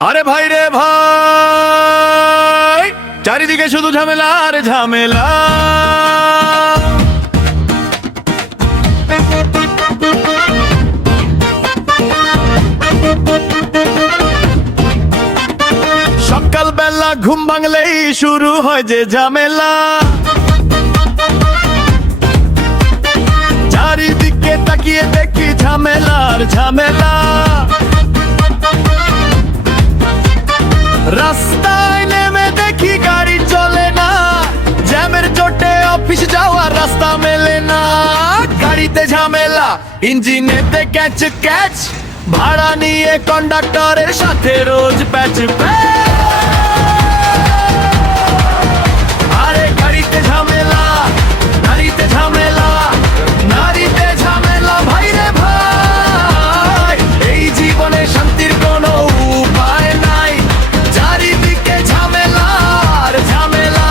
আরে ভাই রে ভাই, চারিদিকে শুধু ঝামেলা আর ঝামেলা। সকালবেলা ঘুম ভাঙলেই শুরু হয় যে ঝামেলা। চারিদিকে তাকিয়ে দেখি ঝামেলার ঝামেলা। রাস্তায় নেমে দেখি গাড়ি চলে না, জ্যামের চোটে অফিস যাওয়ার রাস্তা মেলে না। গাড়িতে ঝামেলা, ইঞ্জিনেতে ক্যাচ ক্যাচ, ভাড়া নিয়ে কন্ডাক্টরের সাথে রোজ প্যাচ প্যাচ। আরে গাড়িতে ঝামেলা, নারীতে ঝামেলা, নারীতে ঝামেলা। ভাই রে ভাই, এই জীবনে শান্তির কোনো উপায় নাই। চারিদিকে ঝামেলা আর ঝামেলা,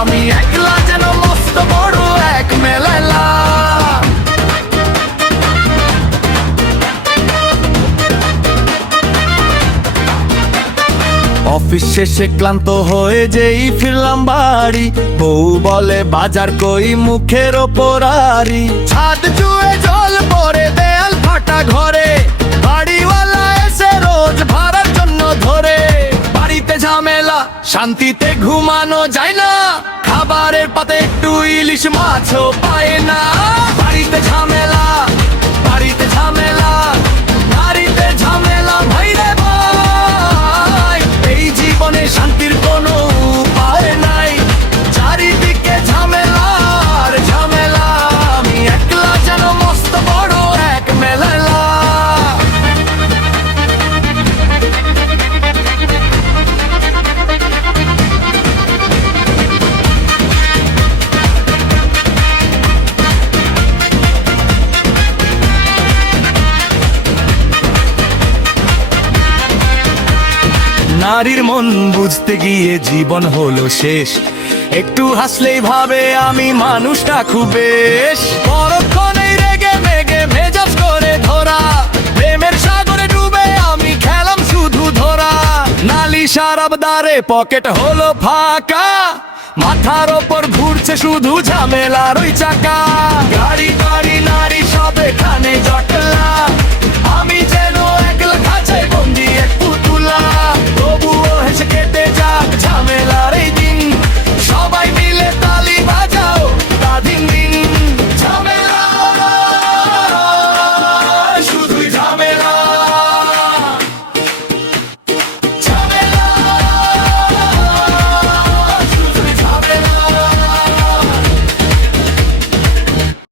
আমি একলা যেন মস্ত বড় এক মেলা। অফিস শেষে ক্লান্ত হয়ে যেই ফিরলাম বাড়ি, বউ বলে বাজার কই মুখের ওপর আরি। ছাদ চুয়ে জল পড়ে, দেয়াল ফাটা ঘরে, বাড়িওয়ালা এসে রোজ ভাড়ার জন্য ধরে। বাড়িতে ঝামেলা, শান্তিতে ঘুমানো যায় না, খাবারের পাতে একটু ইলিশ মাছও পায় না। বাড়িতে ঝামেলা, বাড়িতে ঝামেলা, নারীতে ঝামেলা। ভাই রে ভাই, এই জীবনে শান্তির কোনো উপায় নাই। চারিদিকে ঝামেলা আর ঝামেলা, আমি একলা যেন মস্ত বড় এক মেলা। নারীর মন বুঝতে গিয়ে জীবন হলো শেষ, একটু হাসলেই ভাবে আমি মানুষটা খুব বেশ। পরক্ষণেই রেগে মেগে মেজাজ করে ধরা, প্রেমের সাগরে ডুবে আমি খেলাম শুধু ধরা। নালিশ আর আবদারে পকেট হলো ফাঁকা, মাথার ওপর ঘুরছে শুধু ঝামেলার ওই চাকা। গাড়ি গাড়ি নারী সব এখানে জটলা,